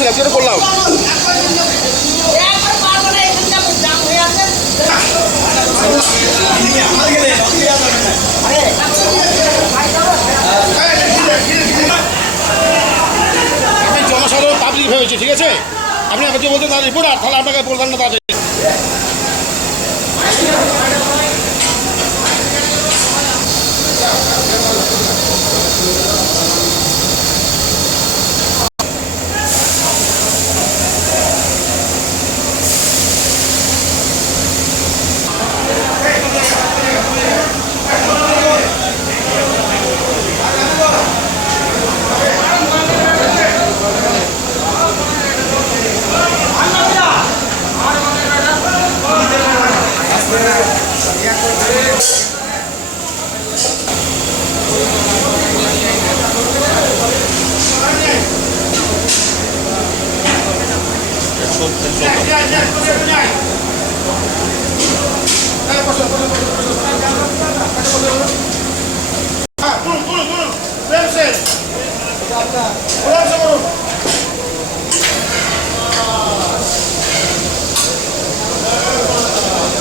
গেছিলাম সেটা করলাম। আপনি জনসাধারণ পাবলিক ভেবেছি, ঠিক আছে? আপনি আমাকে বলতে তার রিপোর্ট, আর তাহলে আপনাকে বলবেন না তাদের É é é ah, pum, pum, pum! Vem, Sérgio! Tá, tá.